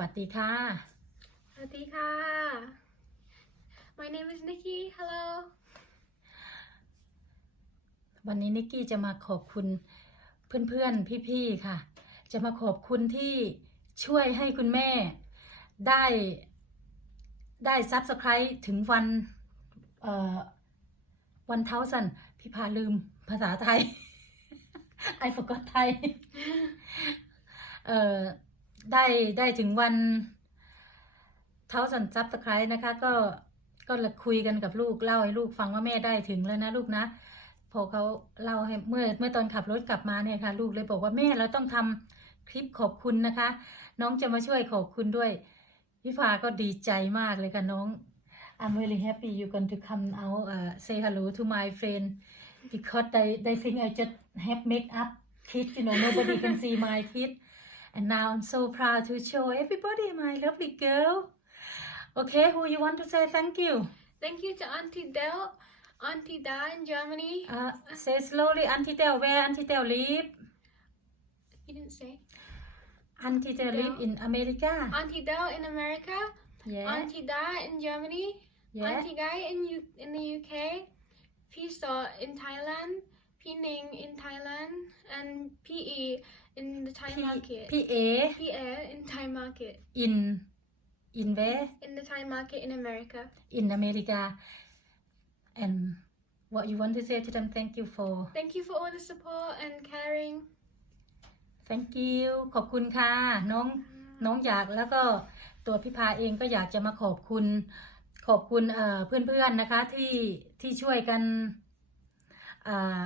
วัสดีค่ะ Radhika. My name is Nikki. Hello. วันนี้นิกกี้จะมาขอบคุณเพื่อนๆ พี่ๆ ค่ะ จะมาขอบคุณที่ช่วยให้คุณแม่ได้ได้ซับสไครต์ถึงวันเอ่อวันเท้าสันพี่พาลืมภาษาไทยไอ forgot ไทยเอ่อ ได้ได้ถึงวันเท้าสันซับสไครต์นะคะ ก็ก็เลยคุยกันกับลูกเล่าให้ลูกฟังว่าแม่ได้ถึงแล้วนะลูกนะ พอเขาเล่าให้เมื่อเมื่อตอนขับรถกลับมาเนี่ยค่ะ ลูกเลยบอกว่าแม่เราต้องทำคลิปขอบคุณนะคะ น้องจะมาช่วยขอบคุณด้วยพี่ฟ้าก็ดีใจมากเลยค่ะน้อง I'm really happy you going to come out uh, say hello to my friend because they they think I just have make up kid you know nobody can see my kid and now I'm so proud to show everybody my lovely girl okay who you want to say thank you Thank you to Auntie Del, Auntie Da in Germany. uh, say slowly Auntie Tel where Auntie Tel live You didn't say. Auntie Tel live in America Auntie Del in America. yeah Auntie Da in Germany. yeah Auntie Guy in U in the UK. Piso in Thailand. Pining in Thailand. And PE in the Thai P market. P A PA in Thai market. in in where In the Thai market in America. in America and what you want to say to them thank you for Thank you for all the support and caring. thank you ขอบคุณค่ะ น้องน้องอยากแล้วก็ตัวพี่พาเองก็อยากจะมาขอบคุณขอบคุณเอ่อเพื่อนๆนะคะที่ที่ช่วยกันอ่า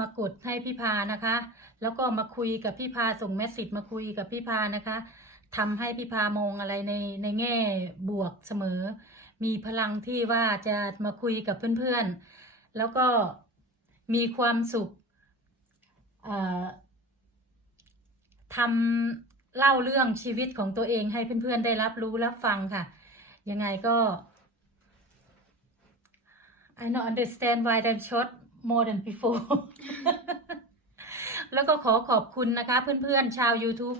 มากดให้พี่พานะคะ แล้วก็มาคุยกับพี่พาส่งเมสซิจมาคุยกับพี่พานะคะทำให้พี่พามองอะไรในในแง่บวกเสมอ มีพลังที่ว่าจะมาคุยกับเพื่อนๆ แล้วก็มีความสุขทำเล่าเรื่องชีวิตของตัวเองให้เพื่อนๆ ได้รับรู้รับฟังค่ะ ยังไงก็ I not understand why I'm short more than before แล้วก็ขอขอบคุณนะคะ เพื่อนๆชาว YouTube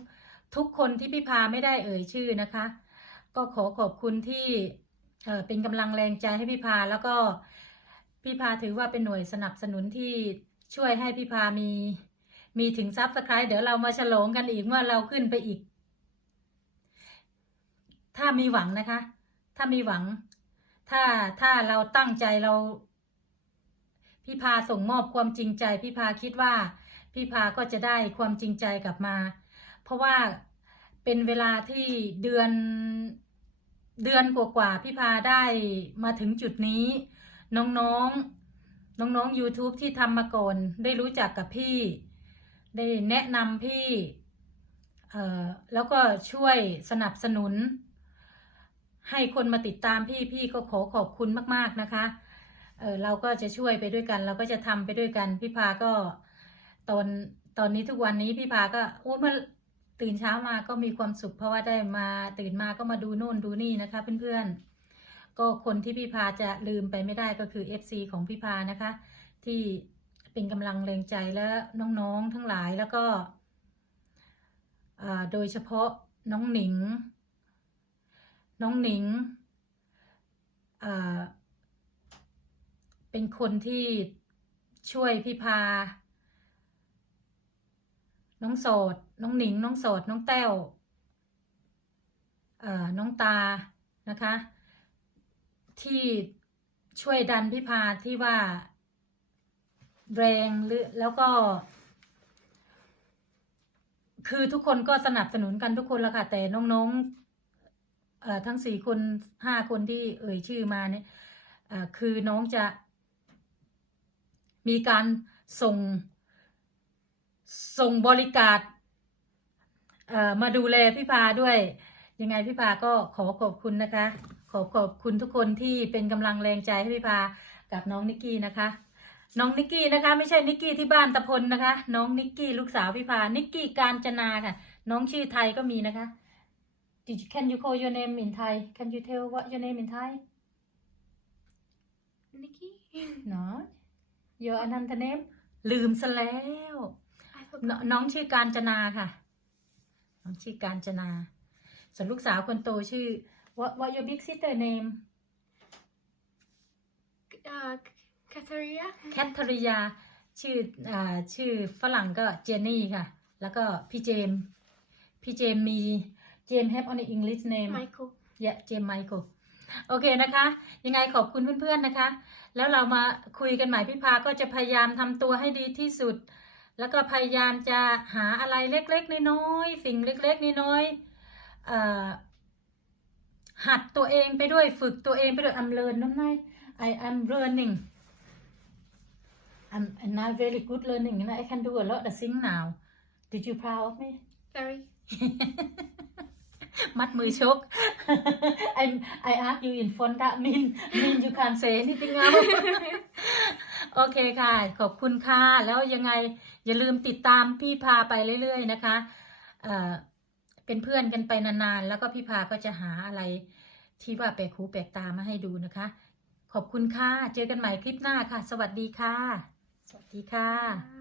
ทุกคนที่พี่พาไม่ได้เอ่ยชื่อนะคะ ก็ขอขอบคุณที่เเป็นกำลังแรงใจให้พี่พาแล้วก็พี่พาถือว่าเป็นหน่วยสนับสนุนที่ช่วยให้พี่พามีมีถึงซับสไครต์เดี๋ยวเรามาฉลองกันอีกว่าเราขึ้นไปอีก ถ้ามีหวังนะคะ ถ้ามีหวัง ถ้าถ้าเราตั้งใจเรา พี่พาส่งมอบความจริงใจ พี่พาคิดว่า พี่พาก็จะได้ความจริงใจกลับมา เพราะว่าเป็นเวลาที่เดือนเดือนกว่าๆพี่พาได้มาถึงจุดนี้ น้องๆน้องๆ YouTube ที่ทำมาก่อน ได้รู้จักกับพี่ ได้แนะนำพี่แล้วก็ช่วยสนับสนุน ให้คนมาติดตามพี่พี่ก็ขอขอบคุณมาก ๆ นะคะ เออเราก็จะช่วยไปด้วยกัน เราก็จะทำไปด้วยกัน พี่พาก็ตอนตอนนี้ทุกวันนี้พี่พาก็โอ้เมื่อตื่นเช้ามาก็มีความสุข เพราะว่าได้มาตื่นมาก็มาดูโน่นดูนี่นะคะ เพื่อนๆ ก็คนที่พี่พาจะลืมไปไม่ได้ก็คือ FC ของพี่พานะคะ ที่เป็นกำลังแรงใจและน้องๆทั้งหลายแล้วก็โดยเฉพาะน้องหนิง น้องหนิงอ่า เป็นคนที่ช่วยพี่พา น้องโสด น้องหนิง น้องโสด น้องแต้วเอ่อน้องตานะคะ ที่ช่วยดันพี่พาที่ว่า แรงหรือแล้วก็ คือทุกคนก็สนับสนุนกันทุกคนละค่ะ แต่น้องๆทั้งสี่คนห้าคนที่เอ่ยชื่อมาเนี่ยอ่อคือน้องจะ มีการส่งส่งบริการเอ่อมาดูแลพี่พาด้วย ยังไงพี่พาก็ขอขอบคุณนะคะ ขอขอบคุณทุกคนที่เป็นกำลังแรงใจให้พี่พากับน้องนิกกี้นะคะ น้องนิกกี้นะคะ ไม่ใช่นิกกี้ที่บ้านตะพลนะคะ น้องนิกกี้ลูกสาวพี่พานิกกี้การจนาค่ะ น้องชื่อไทยก็มีนะคะ Did you, can you call your name in Thai Can you tell what your name in Thai Nikki? No Your another name ลืมซะแล้ว I น forgot. น้องชื่อการจนาค่ะ น้องชื่อการจนา ส่วนลูกสาวคนโตชื่อ what what your big sister name Uh, Katharia. แคทเธอริยาชื่ออ่าชื่อฝรั่งก็เจนนี่ค่ะ แล้วก็พี่เจมส์พี่เจมส์มีเจมส์ have only English name Michael. เยเจมส์ไมเคิล โอเคนะคะ ยังไงขอบคุณเพื่อนๆนะคะ แล้วเรามาคุยกันใหม่พี่พาก็จะพยายามทำตัวให้ดีที่สุด แล้วก็พยายามจะหาอะไรเล็กๆน้อยๆสิ่งเล็กๆน้อยๆเอ่อหัดตัวเองไปด้วยฝึกตัวเองไปด้วย I'm learn น้ำนาย I am learning I'm I'm not very good learning and I can do a lot of things now Did you proud of me Very. มัดมือชก I I ask you in front that mean mean you can't say anything else โอเคค่ะ ขอบคุณค่ะ แล้วยังไงอย่าลืมติดตามพี่พาไปเรื่อยๆนะคะเอ่อเป็นเพื่อนกันไปนานๆ แล้วก็พี่พาก็จะหาอะไรที่ว่าแปลกหูแปลกตามาให้ดูนะคะ ขอบคุณค่ะ เจอกันใหม่คลิปหน้าค่ะ สวัสดีค่ะ สวัสดีค่ะ Bye.